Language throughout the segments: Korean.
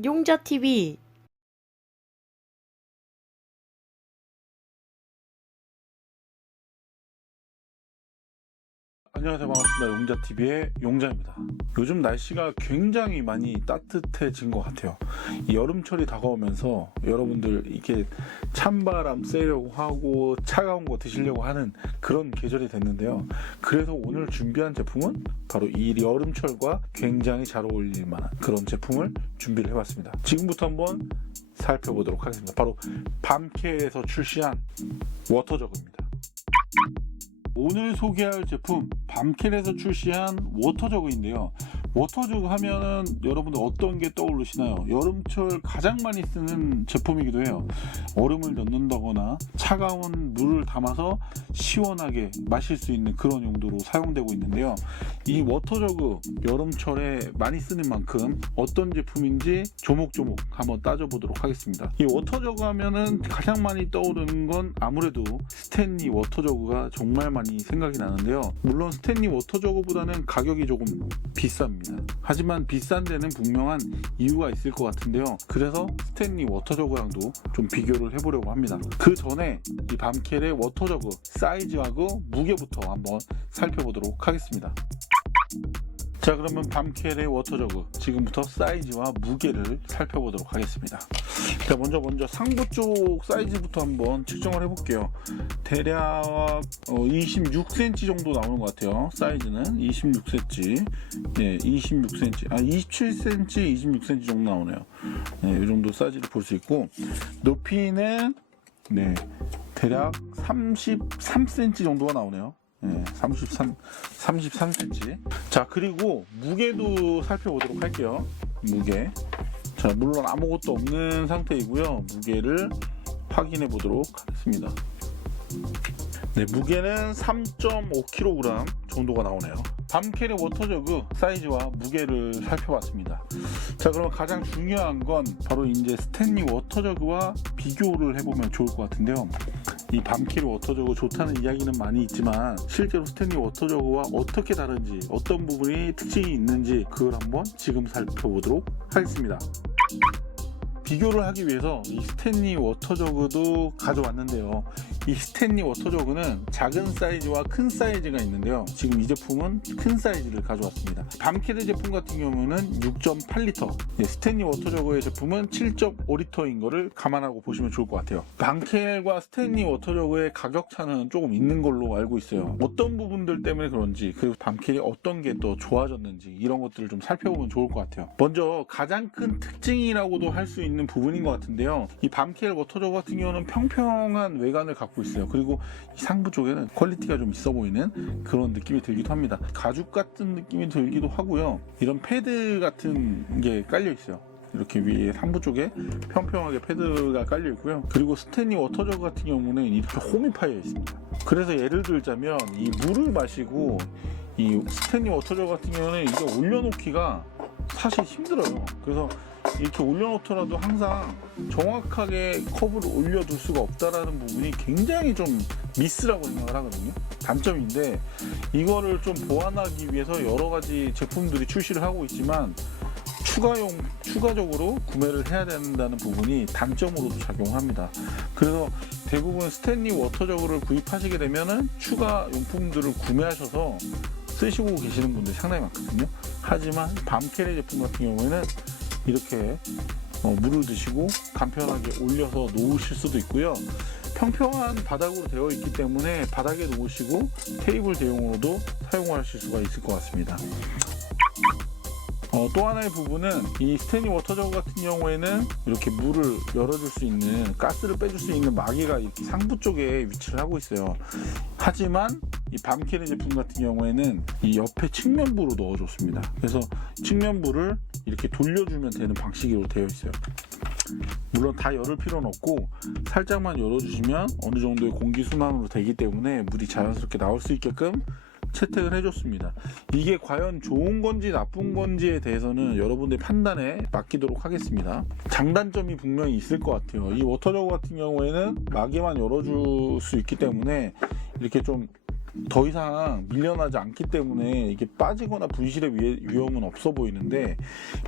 용자TV. 안녕하세요, 반갑습니다. 용자TV의 용자입니다. 요즘 날씨가 굉장히 많이 따뜻해진 것 같아요. 이 여름철이 다가오면서 여러분들 이렇게 찬바람 쐬려고 하고 차가운 거 드시려고 하는 그런 계절이 됐는데요. 그래서 오늘 준비한 제품은 바로 이 여름철과 굉장히 잘 어울릴 만한 그런 제품을 준비를 해봤습니다. 지금부터 한번 살펴보도록 하겠습니다. 바로 밤케에서 출시한 워터저그입니다. 오늘 소개할 제품 밤켈에서 출시한 워터저그인데요. 워터저그 하면은 여러분들 어떤 게 떠오르시나요? 여름철 가장 많이 쓰는 제품이기도 해요. 얼음을 넣는다거나 차가운 물을 담아서 시원하게 마실 수 있는 그런 용도로 사용되고 있는데요. 이 워터저그 여름철에 많이 쓰는 만큼 어떤 제품인지 조목조목 한번 따져보도록 하겠습니다. 이 워터저그 하면은 가장 많이 떠오르는 건 아무래도 스탠리 워터저그가 정말 많이 생각이 나는데요. 물론 스탠리 워터저그보다는 가격이 조금 비쌉니다. 하지만 비싼 데는 분명한 이유가 있을 것 같은데요. 그래서 스탠리 워터저그랑도 좀 비교를 해보려고 합니다. 그 전에 이 밤켈의 워터저그 사이즈하고 무게부터 한번 살펴보도록 하겠습니다. 자, 그러면 밤켈의 워터저그 지금부터 사이즈와 무게를 살펴보도록 하겠습니다. 자, 먼저 상부 쪽 사이즈부터 한번 측정을 해볼게요. 대략 26cm 정도 나오는 것 같아요. 사이즈는 26cm, 네, 26cm, 27cm, 26cm 정도 나오네요. 네, 이 정도 사이즈를 볼 수 있고, 높이는 네, 대략 33cm 정도가 나오네요. 네, 33cm. 자, 그리고 무게도 살펴보도록 할게요. 무게. 자, 물론 아무것도 없는 상태이고요. 무게를 확인해 보도록 하겠습니다. 네, 무게는 3.5kg 정도가 나오네요. 밤켈의 워터저그 사이즈와 무게를 살펴봤습니다. 자, 그러면 가장 중요한 건 바로 이제 스탠리 워터저그와 비교를 해보면 좋을 것 같은데요. 이 밤켈 워터저그 좋다는 이야기는 많이 있지만 실제로 스탠리 워터저그와 어떻게 다른지, 어떤 부분이 특징이 있는지 그걸 한번 지금 살펴보도록 하겠습니다. 비교를 하기 위해서 이 스탠리 워터저그도 가져왔는데요. 이 스탠리 워터저그는 작은 사이즈와 큰 사이즈가 있는데요. 지금 이 제품은 큰 사이즈를 가져왔습니다. 밤켈의 제품 같은 경우는 6.8리터, 스탠리 워터저그의 제품은 7.5리터인 거를 감안하고 보시면 좋을 것 같아요. 밤켈과 스탠리 워터저그의 가격 차는 조금 있는 걸로 알고 있어요. 어떤 부분들 때문에 그런지, 그리고 밤켈이 어떤 게 또 좋아졌는지 이런 것들을 좀 살펴보면 좋을 것 같아요. 먼저 가장 큰 특징이라고도 할 수 있는 부분인 것 같은데요. 이 밤켈 워터저그 같은 경우는 평평한 외관을 갖고 있어요. 그리고 이 상부 쪽에는 퀄리티가 좀 있어 보이는 그런 느낌이 들기도 합니다. 가죽 같은 느낌이 들기도 하고요. 이런 패드 같은 게 깔려 있어요. 이렇게 위에 상부 쪽에 평평하게 패드가 깔려 있고요. 그리고 스탠리 워터저그 같은 경우는 이렇게 홈이 파여 있습니다. 그래서 예를 들자면 이 물을 마시고 이 스탠리 워터저그 같은 경우는 이거 올려놓기가 사실 힘들어요. 그래서 이렇게 올려놓더라도 항상 정확하게 컵을 올려둘 수가 없다라는 부분이 굉장히 좀 미스라고 생각을 하거든요. 단점인데 이거를 좀 보완하기 위해서 여러 가지 제품들이 출시를 하고 있지만 추가적으로 구매를 해야 된다는 부분이 단점으로도 작용합니다. 그래서 대부분 스탠리 워터저그를 구입하시게 되면은 추가 용품들을 구매하셔서 쓰시고 계시는 분들이 상당히 많거든요. 하지만 밤켈의 제품 같은 경우에는 이렇게 물을 드시고 간편하게 올려서 놓으실 수도 있고요. 평평한 바닥으로 되어 있기 때문에 바닥에 놓으시고 테이블 대용으로도 사용하실 수가 있을 것 같습니다. 또 하나의 부분은 이 스탠리 워터저그 같은 경우에는 이렇게 물을 열어줄 수 있는, 가스를 빼줄 수 있는 마개가 이렇게 상부 쪽에 위치를 하고 있어요. 하지만 이 밤켈의 제품 같은 경우에는 이 옆에 측면부로 넣어줬습니다. 그래서 측면부를 이렇게 돌려주면 되는 방식으로 되어 있어요. 물론 다 열을 필요는 없고 살짝만 열어주시면 어느 정도의 공기 순환으로 되기 때문에 물이 자연스럽게 나올 수 있게끔 채택을 해줬습니다. 이게 과연 좋은 건지 나쁜 건지에 대해서는 여러분들의 판단에 맡기도록 하겠습니다. 장단점이 분명히 있을 것 같아요. 이 워터저그 같은 경우에는 마개만 열어줄 수 있기 때문에 이렇게 좀 더 이상 밀려나지 않기 때문에 이게 빠지거나 분실의 위험은 없어 보이는데,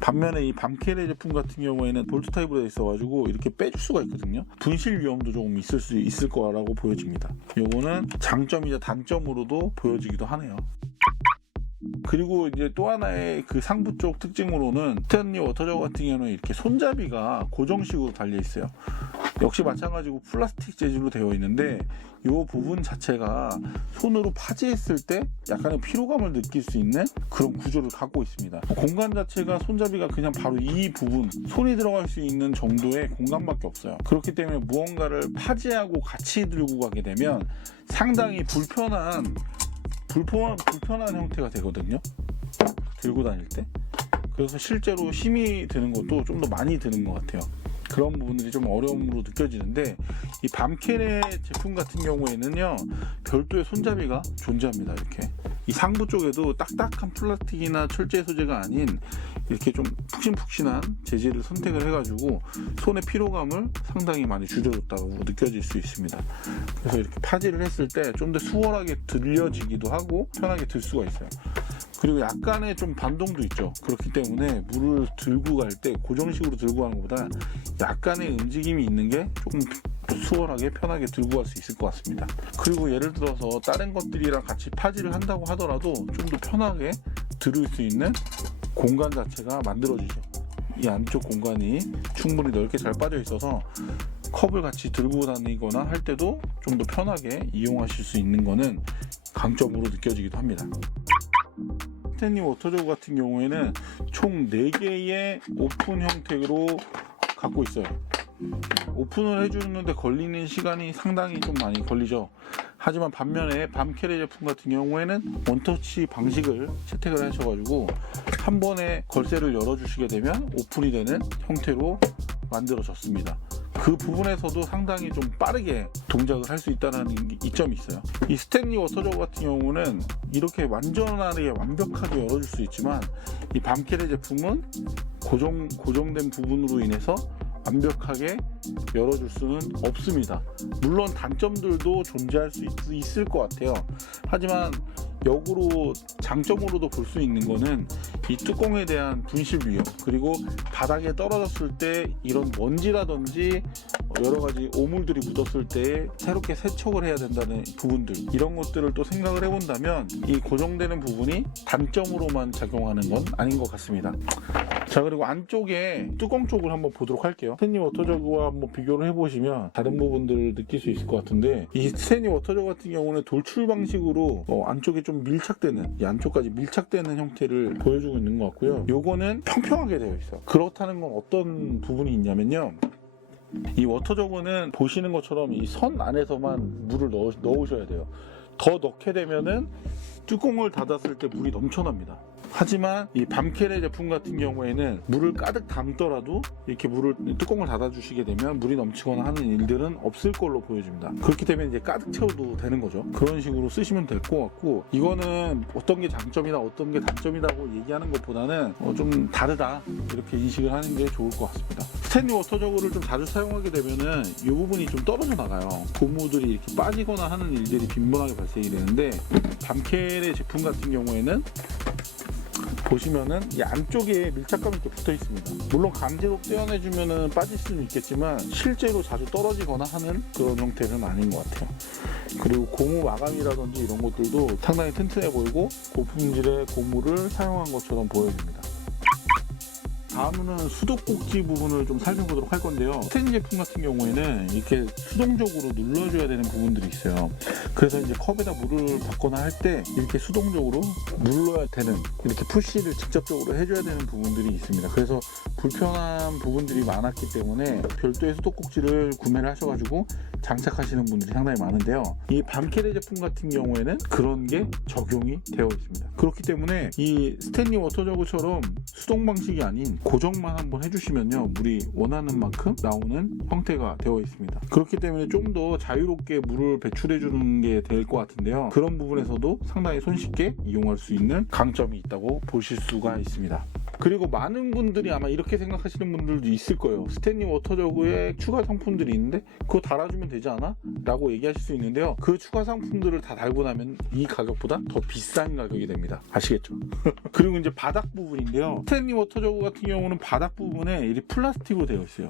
반면에 이 밤캐레 제품 같은 경우에는 볼트 타입으로 되어 있어가지고 이렇게 빼줄 수가 있거든요. 분실 위험도 조금 있을 수 있을 거라고 보여집니다. 요거는 장점이자 단점으로도 보여지기도 하네요. 그리고 이제 또 하나의 그 상부 쪽 특징으로는 스탠리 워터저거 같은 경우는 이렇게 손잡이가 고정식으로 달려 있어요. 역시 마찬가지로 플라스틱 재질로 되어 있는데 이 부분 자체가 손으로 파지했을 때 약간의 피로감을 느낄 수 있는 그런 구조를 갖고 있습니다. 공간 자체가 손잡이가 그냥 바로 이 부분, 손이 들어갈 수 있는 정도의 공간밖에 없어요. 그렇기 때문에 무언가를 파지하고 같이 들고 가게 되면 상당히 불편한 형태가 되거든요, 들고 다닐 때. 그래서 실제로 힘이 드는 것도 좀 더 많이 드는 것 같아요. 그런 부분들이 좀 어려움으로 느껴지는데, 이 밤캐레 제품 같은 경우에는요 별도의 손잡이가 존재합니다. 이렇게 이 상부 쪽에도 딱딱한 플라스틱이나 철제 소재가 아닌 이렇게 좀 푹신푹신한 재질을 선택을 해가지고 손의 피로감을 상당히 많이 줄여줬다고 느껴질 수 있습니다. 그래서 이렇게 파지를 했을 때 좀 더 수월하게 들려지기도 하고 편하게 들 수가 있어요. 그리고 약간의 좀 반동도 있죠. 그렇기 때문에 물을 들고 갈 때 고정식으로 들고 가는 것보다 약간의 움직임이 있는 게 조금 수월하게 편하게 들고 갈 수 있을 것 같습니다. 그리고 예를 들어서 다른 것들이랑 같이 파지를 한다고 하더라도 좀 더 편하게 들을 수 있는 공간 자체가 만들어지죠. 이 안쪽 공간이 충분히 넓게 잘 빠져 있어서 컵을 같이 들고 다니거나 할 때도 좀 더 편하게 이용하실 수 있는 거는 강점으로 느껴지기도 합니다. 스탠리 워터저거 같은 경우에는 총 4개의 오픈 형태로 갖고 있어요. 오픈을 해주는데 걸리는 시간이 상당히 좀 많이 걸리죠. 하지만 반면에 밤캐레 제품 같은 경우에는 원터치 방식을 채택을 하셔가지고 한 번에 걸쇠를 열어주시게 되면 오픈이 되는 형태로 만들어졌습니다. 그 부분에서도 상당히 좀 빠르게 동작을 할 수 있다는 이점이 있어요. 이 스탠리 워터저거 같은 경우는 이렇게 완전하게 완벽하게 열어줄 수 있지만, 이 밤캐레 제품은 고정된 부분으로 인해서 완벽하게 열어줄 수는 없습니다. 물론 단점들도 존재할 수 있을 것 같아요. 하지만 역으로 장점으로도 볼 수 있는 거는 이 뚜껑에 대한 분실 위험, 그리고 바닥에 떨어졌을 때 이런 먼지라든지 여러 가지 오물들이 묻었을 때 새롭게 세척을 해야 된다는 부분들, 이런 것들을 또 생각을 해본다면 이 고정되는 부분이 단점으로만 작용하는 건 아닌 것 같습니다. 자, 그리고 안쪽에 뚜껑 쪽을 한번 보도록 할게요. 스탠리 워터저거와 한번 비교를 해보시면 다른 부분들을 느낄 수 있을 것 같은데, 이 스탠리 워터저거 같은 경우는 돌출 방식으로 안쪽에 좀 밀착되는, 이 안쪽까지 밀착되는 형태를 보여주고 있는 것 같고요. 요거는 평평하게 되어 있어요. 그렇다는 건 어떤 부분이 있냐면요, 이 워터저거는 보시는 것처럼 이 선 안에서만 물을 넣으셔야 돼요. 더 넣게 되면은 뚜껑을 닫았을 때 물이 넘쳐납니다. 하지만 이 밤캐레 제품 같은 경우에는 물을 가득 담더라도 이렇게 뚜껑을 닫아주시게 되면 물이 넘치거나 하는 일들은 없을 걸로 보여집니다. 그렇기 때문에 이제 가득 채워도 되는 거죠. 그런 식으로 쓰시면 될 것 같고, 이거는 어떤 게 장점이다 어떤 게 단점이라고 얘기하는 것보다는 좀 다르다 이렇게 인식을 하는 게 좋을 것 같습니다. 스탠리 워터저거를 좀 자주 사용하게 되면은 이 부분이 좀 떨어져 나가요. 고무들이 이렇게 빠지거나 하는 일들이 빈번하게 발생이 되는데, 밤캐레 제품 같은 경우에는 보시면은 이 안쪽에 밀착감이 이렇게 붙어 있습니다. 물론 강제로 떼어내주면은 빠질 수는 있겠지만 실제로 자주 떨어지거나 하는 그런 형태는 아닌 것 같아요. 그리고 고무 마감이라든지 이런 것들도 상당히 튼튼해 보이고 고품질의 고무를 사용한 것처럼 보여집니다. 다음은 수도꼭지 부분을 좀 살펴보도록 할 건데요. 스탠리 제품 같은 경우에는 이렇게 수동적으로 눌러줘야 되는 부분들이 있어요. 그래서 이제 컵에다 물을 받거나 할 때 이렇게 수동적으로 눌러야 되는, 이렇게 푸시를 직접적으로 해줘야 되는 부분들이 있습니다. 그래서 불편한 부분들이 많았기 때문에 별도의 수도꼭지를 구매를 하셔가지고 장착하시는 분들이 상당히 많은데요. 이 밤캐레 제품 같은 경우에는 그런 게 적용이 되어 있습니다. 그렇기 때문에 이 스탠리 워터저거처럼 수동 방식이 아닌 고정만 한번 해주시면요, 물이 원하는 만큼 나오는 형태가 되어 있습니다. 그렇기 때문에 좀 더 자유롭게 물을 배출해 주는 게 될 것 같은데요, 그런 부분에서도 상당히 손쉽게 이용할 수 있는 강점이 있다고 보실 수가 있습니다. 그리고 많은 분들이 아마 이렇게 생각하시는 분들도 있을 거예요. 스탠리 워터저그에 추가 상품들이 있는데 그거 달아주면 되지 않아? 라고 얘기하실 수 있는데요. 그 추가 상품들을 다 달고 나면 이 가격보다 더 비싼 가격이 됩니다. 아시겠죠? 그리고 이제 바닥 부분인데요. 스탠리 워터저그 같은 경우는 바닥 부분에 이 플라스틱으로 되어 있어요.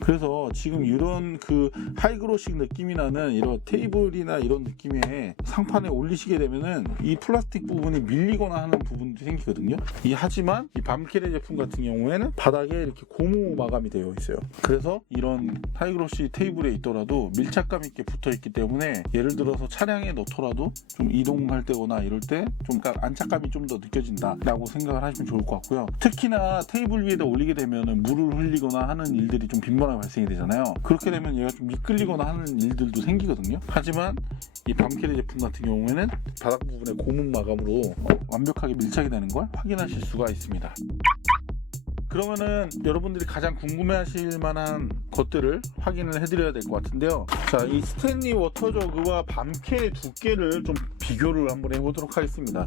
그래서 지금 이런 그 하이그로식 느낌이 나는 이런 테이블이나 이런 느낌의 상판에 올리시게 되면은 이 플라스틱 부분이 밀리거나 하는 부분도 생기거든요. 하지만 이 밤캐리 제품 같은 경우에는 바닥에 이렇게 고무 마감이 되어 있어요. 그래서 이런 하이그로시 테이블에 있더라도 밀착감 있게 붙어 있기 때문에 예를 들어서 차량에 넣더라도 좀 이동할 때거나 이럴 때 좀 안착감이 좀 더 느껴진다 라고 생각을 하시면 좋을 것 같고요. 특히나 테이블 위에다 올리게 되면 물을 흘리거나 하는 일들이 좀 빈번하게 발생이 되잖아요. 그렇게 되면 얘가 좀 미끌리거나 하는 일들도 생기거든요. 하지만 이 밤캐리 제품 같은 경우에는 바닥 부분에 고무 마감으로 완벽하게 밀착이 되는 걸 확인하실 수가 있습니다. 그러면은 여러분들이 가장 궁금해하실 만한 것들을 확인을 해드려야 될 것 같은데요. 자, 이 스탠리 워터저그와 밤캐리 두께를 좀 비교를 한번 해보도록 하겠습니다.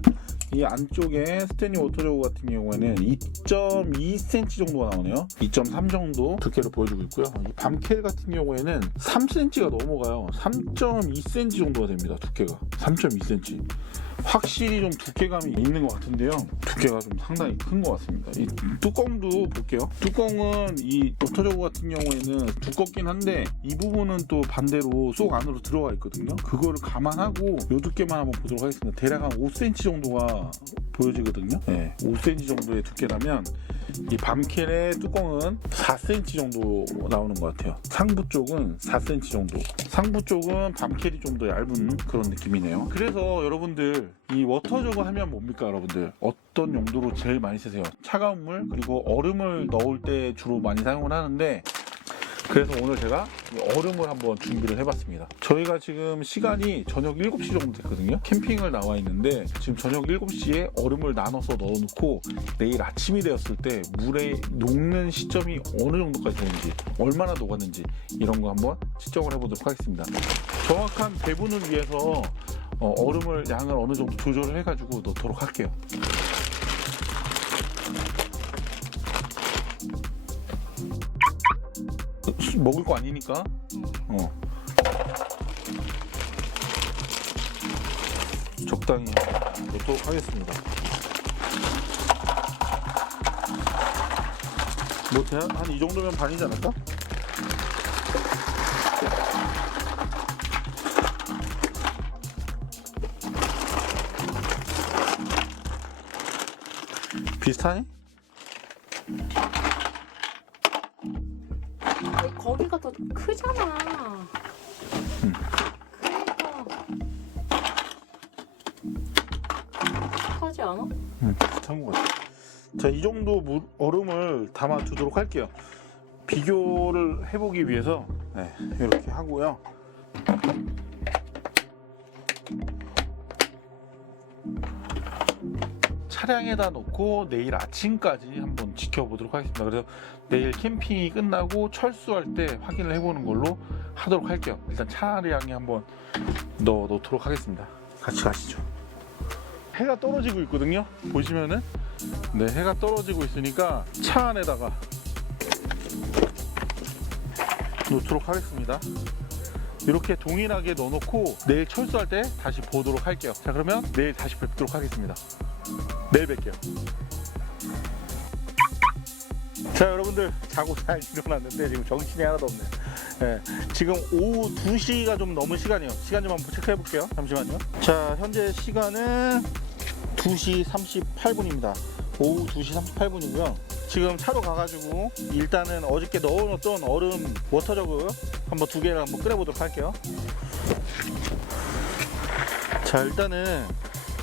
이 안쪽에 스탠리 워터저그 같은 경우에는 2.2cm 정도가 나오네요. 2.3 정도 두께를 보여주고 있고요. 이 밤캐리 같은 경우에는 3cm가 넘어가요. 3.2cm 정도가 됩니다. 두께가 3.2cm. 확실히 좀 두께감이 있는 것 같은데요. 두께가 좀 상당히 큰 것 같습니다. 이 뚜껑도 볼게요. 뚜껑은 이 워터저그 같은 경우에는 두껍긴 한데 이 부분은 또 반대로 쏙 안으로 들어가 있거든요. 그거를 감안하고 이 두께만 한번 보도록 하겠습니다. 대략 한 5cm 정도가 보여지거든요. 네, 5cm 정도의 두께라면 이 밤캐의 뚜껑은 4cm 정도 나오는 것 같아요. 상부 쪽은 4cm 정도, 상부 쪽은 밤캐리 좀 더 얇은 그런 느낌이네요. 그래서 여러분들 이 워터저그 하면 뭡니까? 여러분들 어떤 용도로 제일 많이 쓰세요? 차가운 물 그리고 얼음을 넣을 때 주로 많이 사용을 하는데, 그래서 오늘 제가 얼음을 한번 준비를 해봤습니다. 저희가 지금 시간이 저녁 7시 정도 됐거든요. 캠핑을 나와 있는데 지금 저녁 7시에 얼음을 나눠서 넣어놓고 내일 아침이 되었을 때 물에 녹는 시점이 어느 정도까지 되는지, 얼마나 녹았는지 이런 거 한번 측정을 해보도록 하겠습니다. 정확한 배분을 위해서 얼음을 양을 어느 정도 조절을 해가지고 넣도록 할게요. 먹을 거 아니니까 적당히 넣도록 하겠습니다. 뭐 한 이 정도면 반이지 않을까? 비슷하니? 거기가 더 크잖아. 그러니까 하지 않아? 비슷한 것 같아. 자, 이 정도 얼음을 담아 두도록 할게요. 비교를 해보기 위해서 이렇게 하고요. 차량에다 놓고 내일 아침까지 한번 지켜보도록 하겠습니다. 그래서 내일 캠핑이 끝나고 철수할 때 확인을 해보는 걸로 하도록 할게요. 일단 차량에 한번 넣도록 하겠습니다. 같이 가시죠. 해가 떨어지고 있거든요. 보시면은 해가 떨어지고 있으니까 차 안에다가 놓도록 하겠습니다. 이렇게 동일하게 넣어놓고 내일 철수할 때 다시 보도록 할게요. 자, 그러면 내일 다시 뵙도록 하겠습니다. 내일 뵐게요. 자, 여러분들 자고 잘 일어났는데 지금 정신이 하나도 없네요. 지금 오후 2시가 좀 넘은 시간이에요. 시간 좀 한번 체크해 볼게요. 잠시만요. 자, 현재 시간은 2시 38분입니다. 오후 2시 38분이고요. 지금 차로 가가지고 일단은 어저께 넣어놓던 얼음 워터저그 한번 2개를 한번 끓여보도록 할게요. 자, 일단은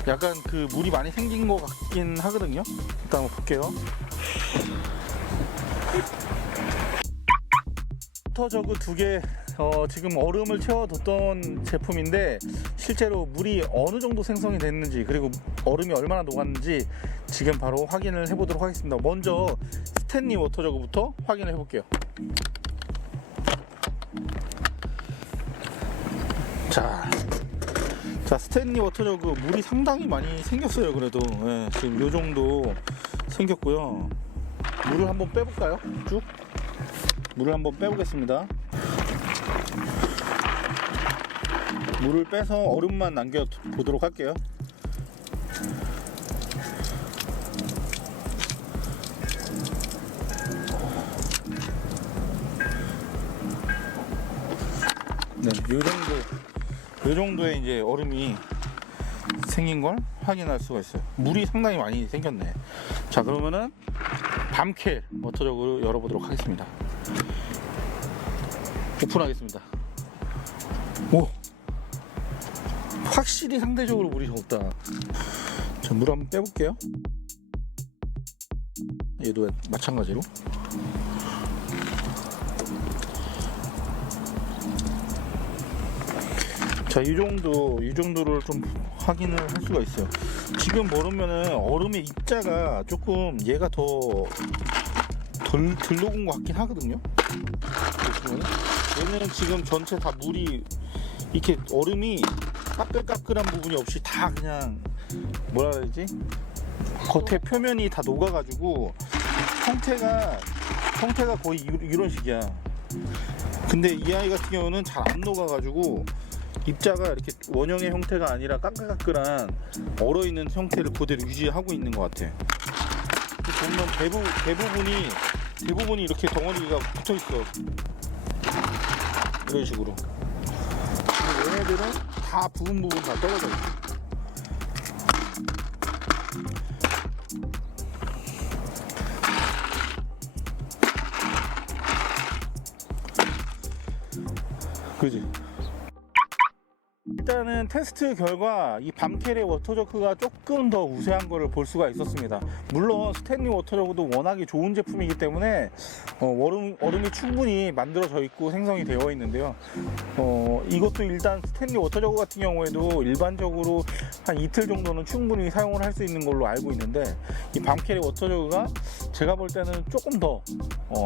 약간 그 물이 많이 생긴 것 같긴 하거든요. 일단 한번 볼게요. 워터저그 2개 지금 얼음을 채워뒀던 제품인데 실제로 물이 어느 정도 생성이 됐는지, 그리고 얼음이 얼마나 녹았는지 지금 바로 확인을 해보도록 하겠습니다. 먼저 스탠리 워터저그부터 확인을 해볼게요. 자, 스탠리 워터저그 물이 상당히 많이 생겼어요. 그래도 지금 요 정도 생겼고요. 물을 한번 빼볼까요? 쭉 물을 한번 빼보겠습니다. 물을 빼서 얼음만 남겨 보도록 할게요. 네, 요 정도의 이제 얼음이 생긴 걸 확인할 수가 있어요. 물이 상당히 많이 생겼네. 자, 그러면은 밤켈 워터저그를 열어보도록 하겠습니다. 오픈하겠습니다. 오! 확실히 상대적으로 물이 적다. 자, 물 한번 빼볼게요. 얘도 마찬가지로. 자, 이 정도를 좀 확인을 할 수가 있어요. 지금 보면은 얼음의 입자가 조금 얘가 더 덜 녹은 것 같긴 하거든요. 보시면은 얘는 지금 전체 다 물이 이렇게 얼음이 까끌까끌한 부분이 없이 다 그냥 뭐라 해야 되지? 겉에 표면이 다 녹아가지고 형태가 거의 이런 식이야. 근데 이 아이 같은 경우는 잘 안 녹아가지고 입자가 이렇게 원형의 형태가 아니라 까끌까끌한 얼어있는 형태를 그대로 유지하고 있는 것 같아. 보면 대부분이 이렇게 덩어리가 붙어있어. 이런 식으로. 얘네들은 다 부분 다 떨어져 있어. 그지? 일단은 테스트 결과 이 밤켈의 워터저크가 조금 더 우세한 거를 볼 수가 있었습니다. 물론 스탠리 워터저크도 워낙에 좋은 제품이기 때문에 얼음이 충분히 만들어져 있고 생성이 되어 있는데요. 이것도 일단 스탠리 워터저크 같은 경우에도 일반적으로 한 이틀 정도는 충분히 사용을 할 수 있는 걸로 알고 있는데, 이 밤켈의 워터저크가 제가 볼 때는 조금 더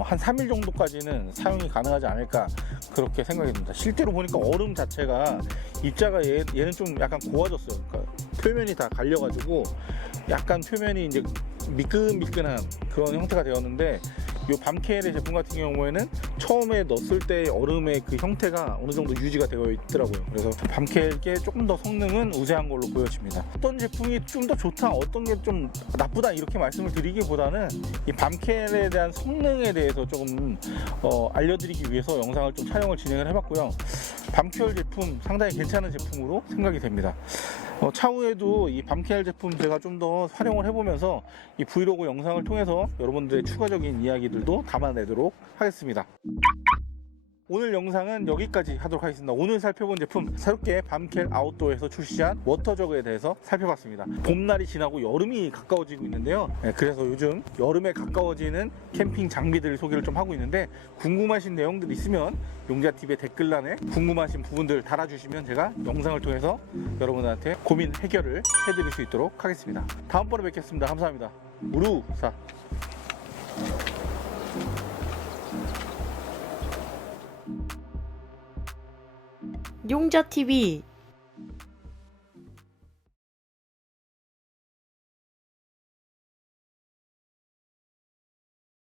한 3일 정도까지는 사용이 가능하지 않을까 그렇게 생각이 듭니다. 실제로 보니까 얼음 자체가 입자가 얘는 좀 약간 고와졌어요. 그러니까 표면이 다 갈려가지고 약간 표면이 이제 미끈미끈한 그런 형태가 되었는데, 이 밤켈의 제품 같은 경우에는 처음에 넣었을 때 얼음의 그 형태가 어느 정도 유지가 되어 있더라고요. 그래서 밤켈께 조금 더 성능은 우세한 걸로 보여집니다. 어떤 제품이 좀 더 좋다, 어떤 게 좀 나쁘다 이렇게 말씀을 드리기보다는 이 밤켈에 대한 성능에 대해서 조금 알려드리기 위해서 영상을 좀 촬영을 진행을 해봤고요. 밤켈 제품 상당히 괜찮은 제품으로 생각이 됩니다. 차후에도 이 밤켈 제품 제가 좀 더 활용을 해보면서 이 브이로그 영상을 통해서 여러분들의 추가적인 이야기들도 담아내도록 하겠습니다. 오늘 영상은 여기까지 하도록 하겠습니다. 오늘 살펴본 제품, 새롭게 밤켈 아웃도어에서 출시한 워터저그에 대해서 살펴봤습니다. 봄날이 지나고 여름이 가까워지고 있는데요. 그래서 요즘 여름에 가까워지는 캠핑 장비들 소개를 좀 하고 있는데, 궁금하신 내용들 있으면 용자TV의 댓글란에 궁금하신 부분들 달아주시면 제가 영상을 통해서 여러분한테 고민 해결을 해드릴 수 있도록 하겠습니다. 다음번에 뵙겠습니다. 감사합니다. 우루사. 용자TV